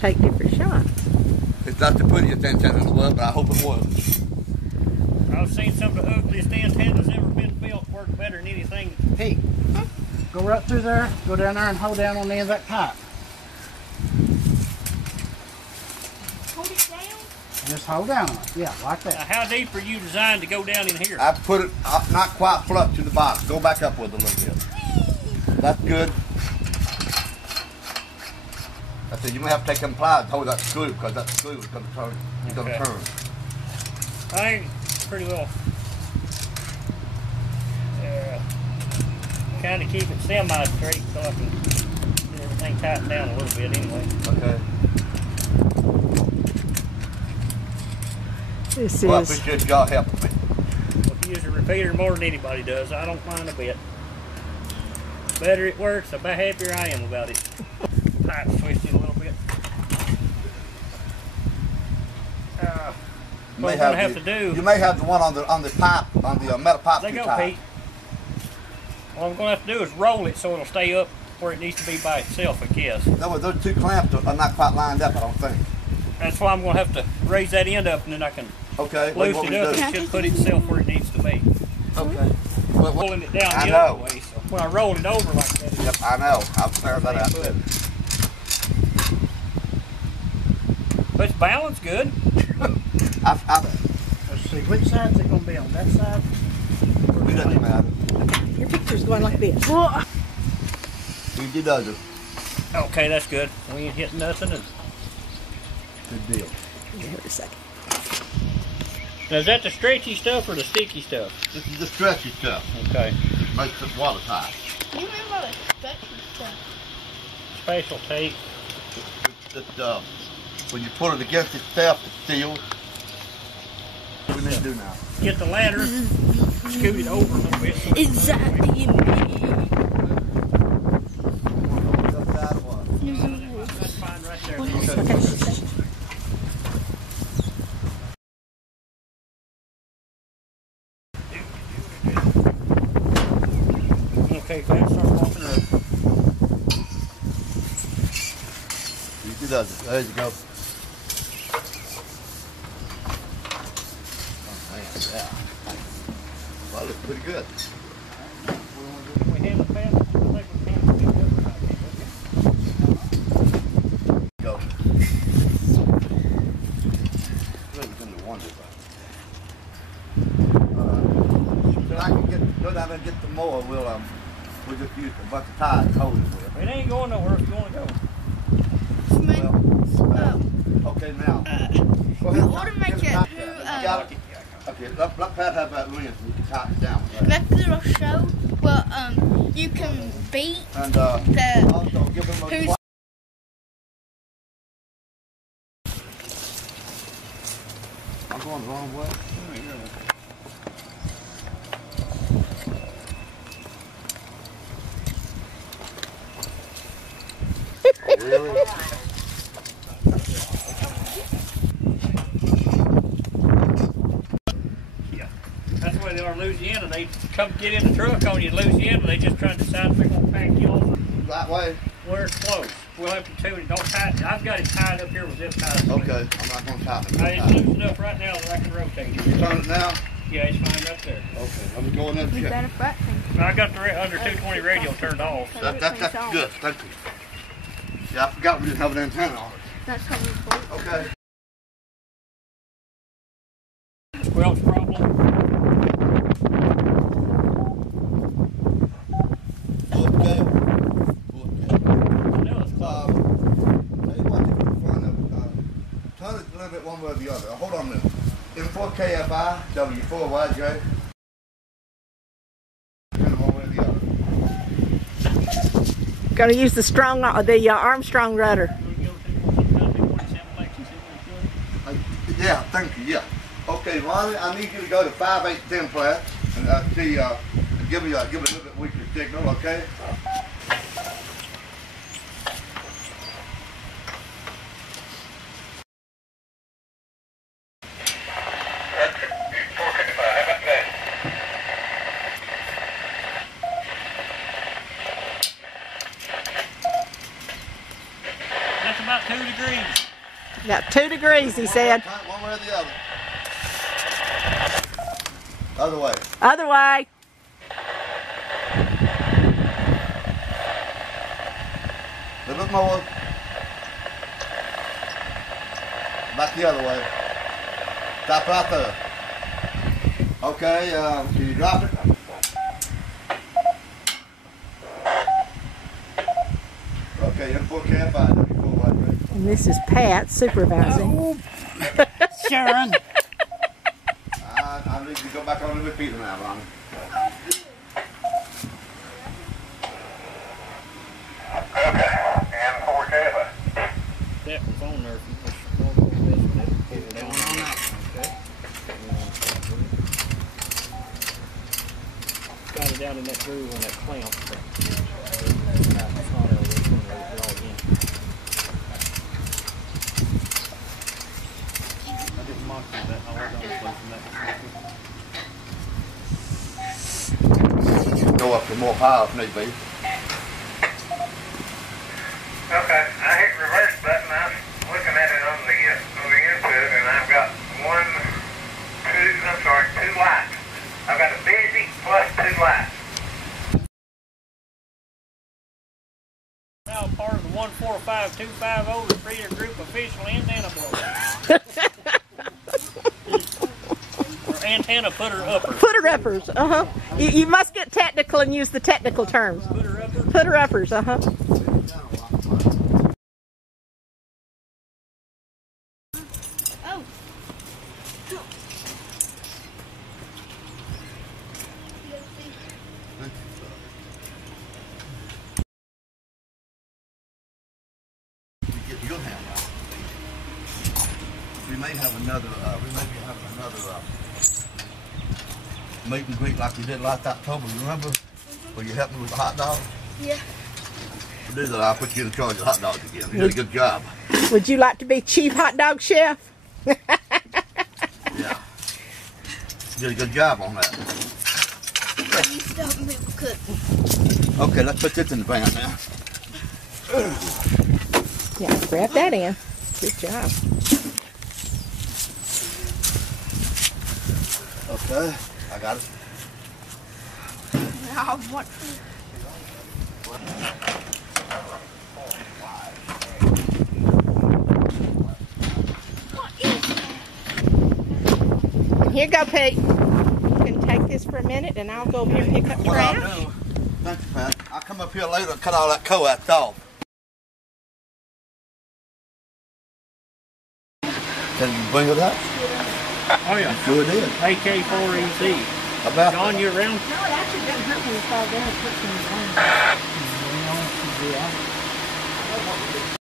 Take different shots. It's not the prettiest antenna in the world, but I hope it was. I've seen some of the ugliest antennas ever been built work better than anything. Hey, go right through there, go down there and hold down on the end of that pipe. Hold it down? Just hold down on it. Yeah, like Now, that. how deep are you designed to go down in here? I put it not quite flush to the bottom. Go back up with it a little bit. That's good. I said you may have to take them pliers and hold that screw because that screw is going to turn. It's going to Okay. turn. I think pretty well. Kind of keep it semi-straight so I can get everything tightened down a little bit anyway. Okay. This Well, I is appreciate y'all helping me. If you use a repeater more than anybody does, I don't mind a bit. The better it works, the happier I am about it. Pipe's twisted a little bit. What I'm gonna have to do. You may have the one on the pipe on the metal pipe. There too you go, tight. Pete. What I'm gonna have to do is roll it so it'll stay up where it needs to be by itself, I guess. No, those two clamps are not quite lined up, I don't think. That's why I'm gonna have to raise that end up and then I can Okay. What do you loose want it me to up do? and it should put itself where it needs to be. Okay. Well, Pulling it down I the know. other way. So when I roll it over like that, Yep, I know. I'll figure that out. But it's balanced good. Let's see, which side's it going to be on? That side? It doesn't matter. your picture's going like this. Whoa. It doesn't. Okay, that's good. We ain't hitting nothing. And Good deal. Here a second. now, is that the stretchy stuff or the sticky stuff? This is the stretchy stuff. Okay. It makes it watertight. You remember the stretchy stuff? Special tape. When you put it against itself, it seals. What do we need to do now? Get the ladder, scoot it over a little bit. So Exactly. that's fine right there. Okay, go ahead and start walking around. Easy does it. There you go. Oh man, yeah. Well, it looks pretty good. We handle it fast. I think we handle it good. Go. Really gonna be wonderful. I can go down there and get the mower. We'll just use a bunch of ties and hose with it. It ain't going nowhere if you want to go. Okay, now. Who automaker? Okay, let Pat have that wrench and you can tighten it down. With that. Let's do a show where you can beat And the also give them a who's I'm going the wrong way. Really? Yeah. That's why they are in Louisiana. They come get in the truck on you in Louisiana. They just trying to decide if they're going to pack you on That way? where it's close. We'll have to tell you, don't tighten it. I've got it tied up here with zip ties. Okay, I'm not going to tighten I it. it's loose enough right now that I can rotate it. You turn it now? Yeah, it's fine right there. Okay, let me go in there and we check. better fret thing. I got the under 220 radio turned off. That's good, thank you. Yeah, I forgot we didn't have an antenna on it. That's how we vote. Okay. Squelch problem. Okay. I know it's close. Tell you what, you can find turn it a little bit one way or the other. Hold on a minute. M4 KFI, W4 YJ. Turn it one way or the other. Gonna use the Armstrong rudder. Yeah, thank you, yeah. Okay, Ronnie, I need you to go to 5/8 plat and see, give it a little bit weaker signal, okay? That's about 2 degrees. About 2 degrees, he said. One way or the other. Other way. Other way. A little bit more. Back the other way. Stop right there. Okay, can you drop it? Okay, in full camp, I know you full white ready. And this is Pat supervising. Sharon. I need to go back on the repeater now, Ronnie. That was on there. If you push north over this one, it'll pull it down on that. Okay. Got it down in that groove on that clamp. It's not out of this one, it's all in. I didn't mark that. I was on the place from that. Go up to more power if need be. Okay, I hit reverse button. I'm looking at it on the input, and I've got two lights. I've got a busy plus 2 lights. Now part of the 145250 Repeater Group official antenna blower. Or antenna putter-upper. Putter-uppers, uh-huh. You must get technical and use the technical terms. Putter-upper? Putter-uppers, uh-huh. Oh. You'll have that. We may have another, meet and greet like we did last October. You remember? Where you helped me with the hot dog? Yeah. We'll do that. I'll put you in charge of the hot dogs again. You did a good job. Would you like to be chief hot dog chef? Yeah. You did a good job on that. You stop me from cooking. Okay, let's put this in the pan now. Yeah, grab that in. Good job. Okay, I got it. Now what? Here you go, Pete. You can take this for a minute, and I'll go over here and pick up What I'll trash. do, thank you, Pat. I'll come up here later and cut all that coax off. Can you bring it up? Oh yeah. Sure did. AK4EZ. About John, you around? No, it actually doesn't hurt when you fall down. It puts you in the